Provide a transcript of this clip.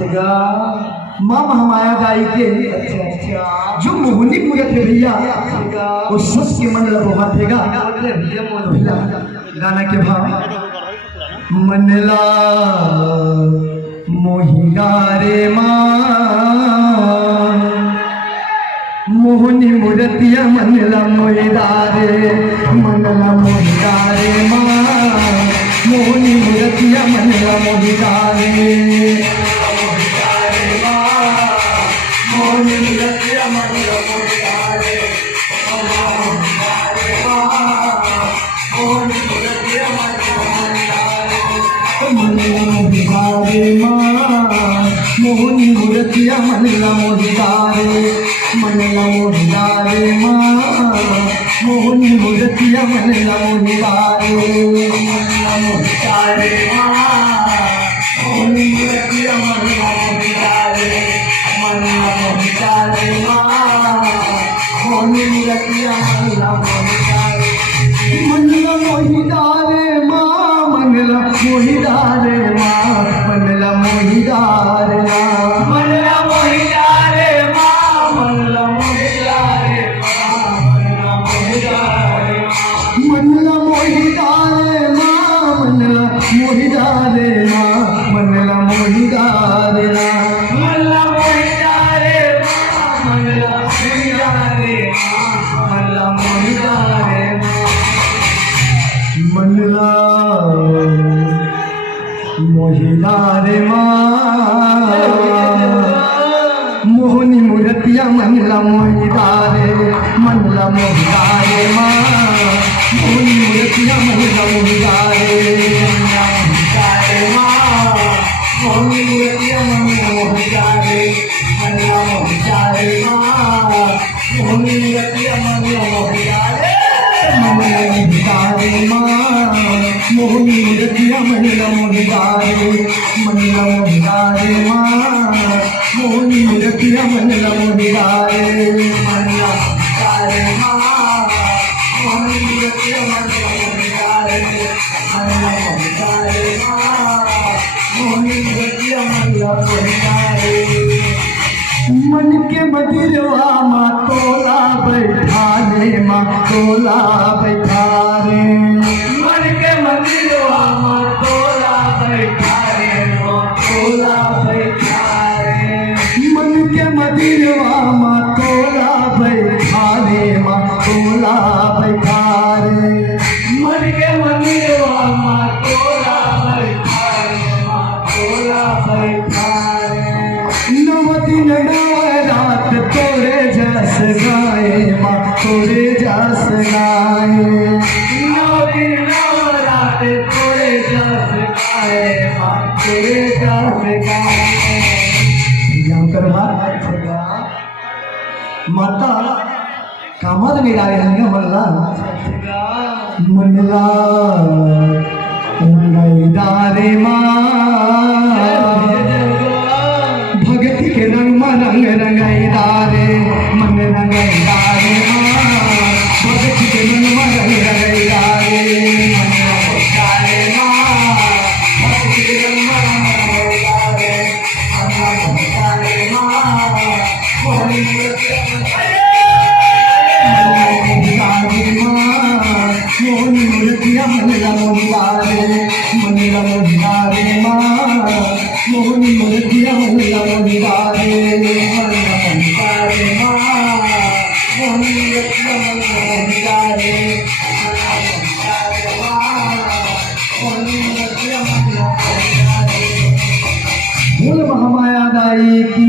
माँ महामाया दाई के जो मोहनी मूरत है भैया वो सबके मन लबोहा देगा। गाना के भाव मनला मोहिदा रे माँ मोहनी मूर्तिया मनला मोहिदा रे मनला मोहिदा रे माँ मोहनी मूर्तिया मनला मोहिदा रे मोहनी मूर्तिया मनला मोहिदा रे मोहनी मूर्तिया मोहनी मूर्तिया मनला मोहिदा रे मनला मोहिदा रे माँ मोहनी मूर्तिया मनला मोहिदा रे मनला मोहिदा रे माँ मोहनी मूर्तिया मनला मोहिदा रे मनला मोहिदा रे माँ मोहनी मूर्तिया मनला मोहिदा रे मनला मोहिदा रे माँ मनला मोहिदा रे माँ मनला मोहिदा रे माँ मनला मोहिदा रे माँ मनला मोहिदा रे माँ मनला मोहिदा रे मनला मोहिदा रे माँ मनला मोहिदा रे माँ मनला मोहिदा रे मनला मोहिदा रे माँ मनला मोहिदा रे माँ मनला मोहिदा रे मनला मोहिदा रे माँ मोहनी मूर्तिया मनला मोहिदा रे मनला मोहिदा रे माँ मोहनी मूर्तिया मनला मोहिदा रे मनला मोहिदा रे माँ मोहनी मूर्तिया मनला मोहिदा रे मनला मोहिदा रे माँ मोहनी मूर्तिया मनला मोहिदा रे मनला मोहिदा रे माँ मोहनी मूर्तिया मनला मोहिदा रे मनला मोहिदा रे माँ मोहनी मूर्तिया मनला मोहिदा रे मनला मोहिदा रे माँ मोहनी मूर्तिया मनला मोहिदा रे मनला मोहिदा रे माँ मोहनी मूर्तिया मनला मोहिदा रे मन के मदिरवा माँ तोला बैठा रे माँ तोला बैठा रे मन के मदिरवा माँ तोला बैठा रे माँ तोला बैठा रे मन के मदिरवा माँ तोला बैठा रे माँ तोला बैठा रे मन के मदिरवा माँ तोला बैठा रे माँ तोला बैठा रे नव दिन रात तोरे जस गाए माँ तोरे जस गाए नौ दिन रात तोरे जस गाए माँ तोरे जस गाए माता कामद में आए हैं मनला मनला मोहिदा रे माँ भगती के रंग में रंग रंगाईदा रे मन रंगाईदा रे माँ भगती के रंग में रंग रंगाईदा रे मन रंगाईदा रे माँ भगती के रंग में रंग रंगाईदा रे मन रंगाईदा रे माँ मोहनी मूर्तिया मोहनी मूर्तिया मनला मोहिदा रे मनला मोहिदा रे माँ मोहनी मूर्तिया मनला मोहिदा रे मनला मोहिदा रे माँ मोहनी मूर्तिया मनला मोहिदा रे मनला मोहिदा रे माँ मोहनी मूर्तिया मनला मोहिदा रे। बोल महामाया दाई की